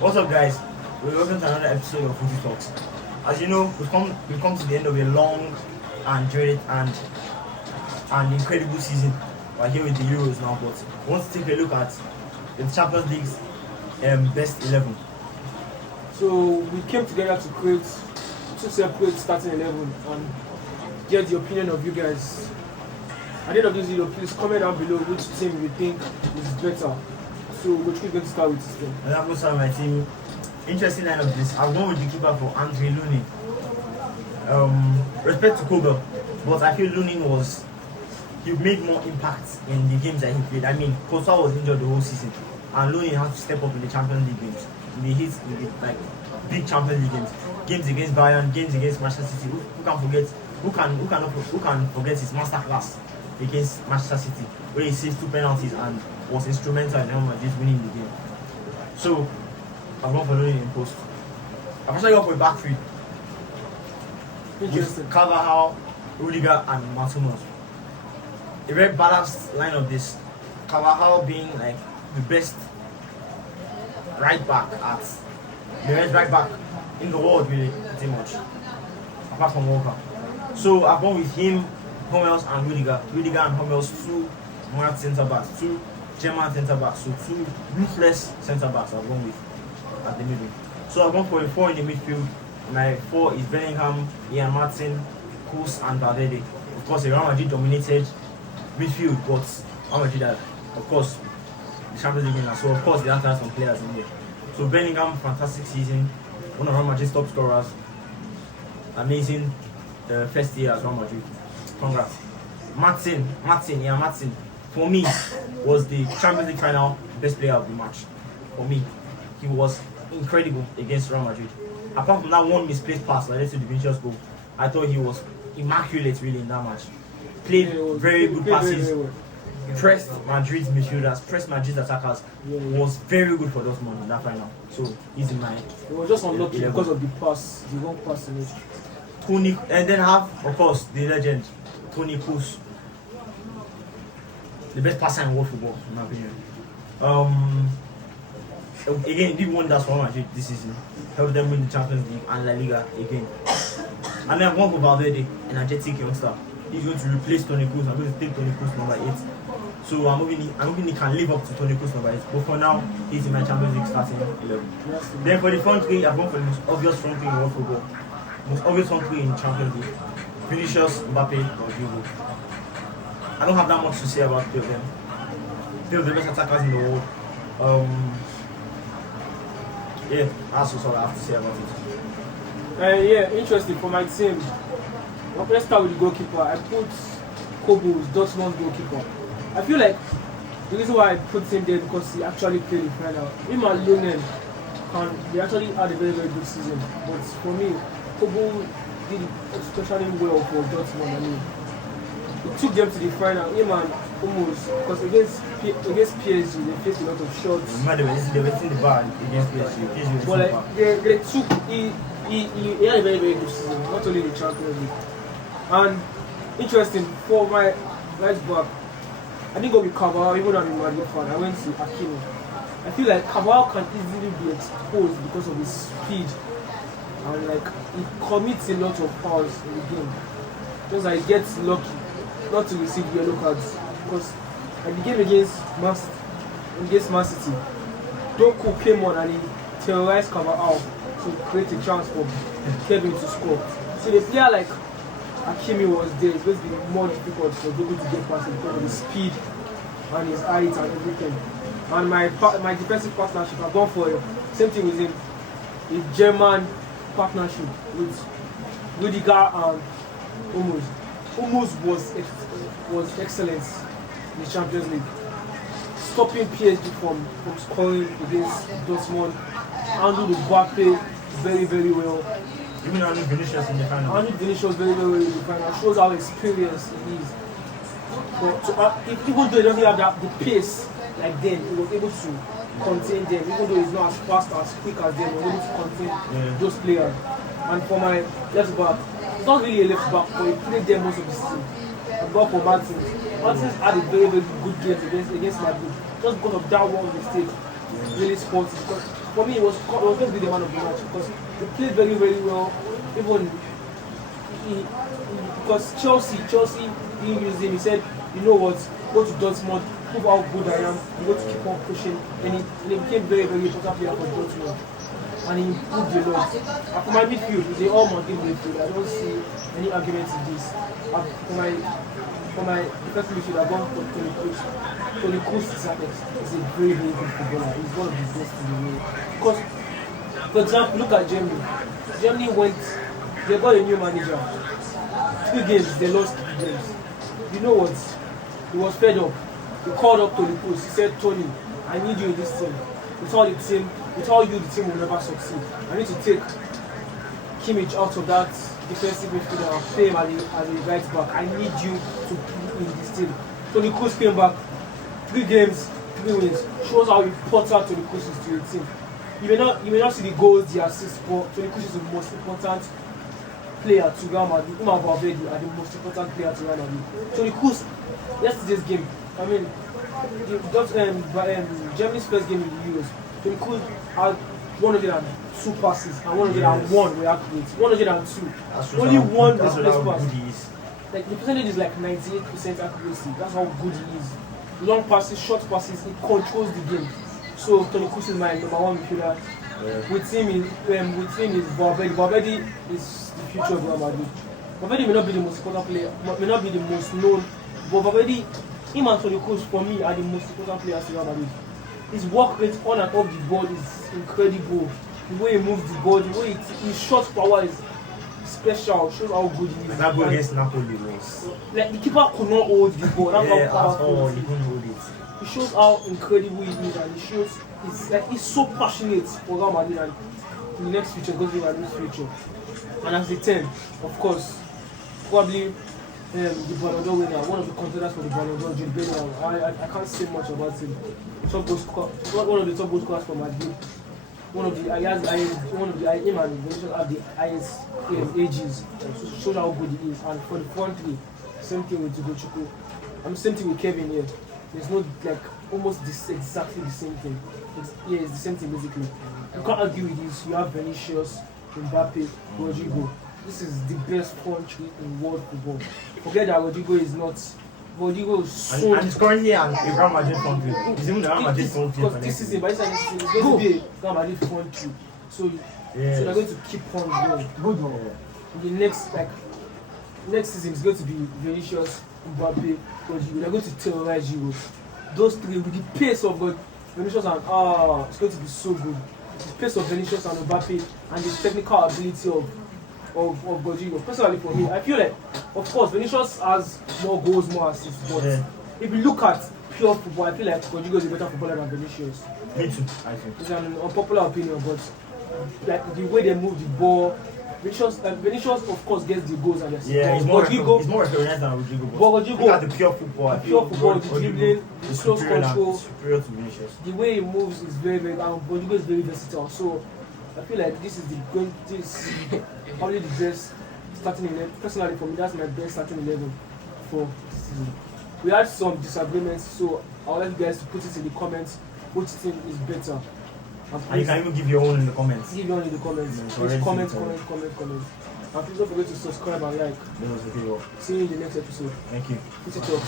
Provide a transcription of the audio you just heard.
What's up, guys? We're welcome to another episode of Footy Talks. As you know, we've come to the end of a long and dreaded and incredible season. We're here with the Euros now, but we want to take a look at the Champions League's best 11. So we came together to separate starting 11 and get the opinion of you guys. At the end of this video, please comment down below which team you think is better. So which we're going to start with this team. And I'm going to start my team. Interesting line of this. I've gone with the keeper for Andre Lunin. Respect to Kobel, but I feel Lunin he made more impact in the games that he played. I mean, Costa was injured the whole season, and Lunin had to step up in the Champions League games. In the big Champions League games against Bayern, games against Manchester City. Who can forget? Who can forget his masterclass against Manchester City, where he saved 2 penalties and was instrumental in Real Madrid winning the game. So I've gone for Lunin in post. I've actually gone for a back three with Carvajal, Rudiger, and Martinez. A very balanced line of this. Carvajal being like the best right back in the world, really, pretty much, apart from Walker. So I've gone with him, Hummels, and Rudiger. Rudiger and Hummels, two mad centre backs, two German centre backs, so two ruthless centre backs I've gone with at the middle. So I've gone for a 4 in the midfield. My 4 is Bellingham, Ian Martin, Kroos, and Valverde. Of course, Real Madrid dominated midfield, but Real Madrid are, of course, the Champions League winner. So of course they have to have some players in there. So Bellingham, fantastic season, one of Real Madrid's top scorers, amazing first year as Real Madrid. Congrats. Ian Martin, for me, was the Champions League final best player of the match. For me, he was incredible against Real Madrid. Apart from that one misplaced pass that led to the Vinicius goal, I thought he was immaculate really in that match. Played very good passes, pressed Madrid's midfielders, pressed Madrid's attackers. Was very good for Dortmund in that final. So he's in my. It was just unlucky because of the wrong pass in it. Tony, and then have, of course, the legend Tony Kroos, the best passer in world football, in my opinion. Again, did wonders for Madrid this season. Helped them win the Champions League and La Liga again. And then one for Valverde, an energetic youngster. He's going to replace Tony Kroos. I'm going to take Tony Kroos number 8. So I'm hoping he can live up to Tony Kroos number 8. But for now, he's in my Champions League starting 11. Then for the front three, I've gone for the most obvious front three in world football. Most obvious front three in Champions League. Vinicius, Mbappe, or Hugo. I don't have that much to say about three of them. Three of the best attackers in the world. Yeah, that's all I have to say about it. Yeah, interesting for my team. Let's start with the goalkeeper. I put Kobel, Dortmund's goalkeeper. I feel like the reason why I put him there because he actually played the final. Him and Lunin, they actually had a very, very good season. But for me, Kobel did especially well for Dortmund. I mean, he took them to the final. Him and almost because against PSG they faced a lot of shots. Remember they were in the bar against PSG. But like they took he had a very, very good season, not only the Champions League. And interesting for my right back, I didn't go with Carvajal, even though I'm a Madrid fan. I went to Hakimi. I feel like Carvajal can easily be exposed because of his speed and like he commits a lot of fouls in the game. Just like he gets lucky not to receive yellow cards. Because at the game against Man City, Doku came on and he terrorized Carvajal to create a chance for Kevin to score. So the player like Hakimi was there. It's going to be more difficult for Doku to get past him because of his speed and his height and everything. And my defensive partnership, I've gone for same thing with him, a German partnership with Rudiger and Hummels. Hummels was excellent in the Champions League, stopping PSG from scoring against Dortmund, handled Mbappe very, very well. Even handled Vinicius in the final. Handled Vinicius very, very well in the final. Shows how experienced he is. But even though he doesn't have the pace like them, he was able to contain them. Even though he's not as fast, as quick as them, he was able to contain those players. And for my left back, he's not really a left back, but he played there most of the season. I've gone for Martins. Martins had a very, very good game against Madrid. Just because of that one mistake, really sporty. Because for me, it was going to be the man of the match because he played very, very well. Even because Chelsea didn't use him. He said, you know what, go to Dortmund, prove how good I am. I'm going to keep on pushing, and he became very, very important player for Dortmund. And he improved a lot. And for my midfield, he's an all-mountain midfield. I don't see any arguments in this. For my defensive midfield, I've gone for Toni Kroos. Toni Kroos is a very, very good footballer. He's one of the best in the world. Because, for example, look at Germany. Germany they got a new manager. 3 games, they lost 3 games. You know what? He was fed up. He called up Toni Kroos. He said, Tony, I need you in this team. Without you, the team will never succeed. I need to take Kimmich out of that defensive midfielder and play him as a right back. I need you to be in this team. Toni Kroos came back, 3 games, 3 wins. Shows how important Toni Kroos is to your team. You may not see the goals, the assists, but Toni Kroos is the most important player to Real Madrid. Him and Valverde are the most important player to Real Madrid. Toni Kroos, yesterday's game, I mean, Germany's first game in the Euros, Toni Kroos had 102 passes and 101 were accurate. 102. Only one misplaced pass. Like the percentage is like 98% accuracy. That's how good he is. Long passes, short passes, he controls the game. So Toni Kroos is my number 1 midfielder. Yeah. With him is Valverde. Valverde is the future of Real Madrid. Valverde may not be the most important player, may not be the most known, but Valverde, him and Toni Kroos for me are the most important players in Real Madrid. His work rate on and off the ball is incredible. The way he moves the ball, the way his shot power is special, shows how good he is. That goal against Napoli was. Like the keeper could not hold the ball. That's yeah, how powerful he couldn't hold it. He shows how incredible he is, and he shows he's so passionate for Real Madrid and in the next future, going to Real Madrid's future. And as the 10, of course, probably the Ballon d'Or winner, one of the contenders for the Ballon d'Or, Jude Bellingham. I can't say much about him. One of the top goal scorers for Madrid. Him and Vinicius have the highest ages. So shows how good he is. And for the front three, same thing with Tuchel. Same thing with Kevin here. There's no almost exactly the same thing. It's the same thing basically. You can't argue with this. You have Vinicius, Mbappe, Rodrigo. This is the best front three in world football. Forget that Rodrigo is not. Rodrigo is so. And he's currently a Real Madrid front three. He's even the Real Madrid front three. Because this season, by this time next season, it's going to be a Real Madrid front three. So they're going to keep on going. Good one. In the next season, it's going to be Vinicius, Mbappe, Rodrigo. They're going to terrorize Europe. Those three with the pace of Vinicius and it's going to be so good. The pace of Vinicius and Mbappe and the technical ability of Rodrigo. Personally for me, I feel like, of course, Vinicius has more goals, more assists, but if you look at pure football, I feel like Rodrigo is a better footballer than Vinicius. Me too, I think. It's an unpopular opinion, but like the way they move the ball, Vinicius of course gets the goals and assists. Yeah, he's more recognized than Rodrigo. But Rodrigo, look at the pure football. The dribbling, the close control, superior to Vinicius. The way he moves is very, very. Rodrigo is very versatile. So I feel like this is probably the best starting 11. Personally, for me, that's my best starting 11 for this season. We had some disagreements, so I'll let you guys put it in the comments which team is better. And you can even give your own in the comments. Give your own in the comments. Please comment. And please don't forget to subscribe and like. See you in the next episode. Thank you. Put it up.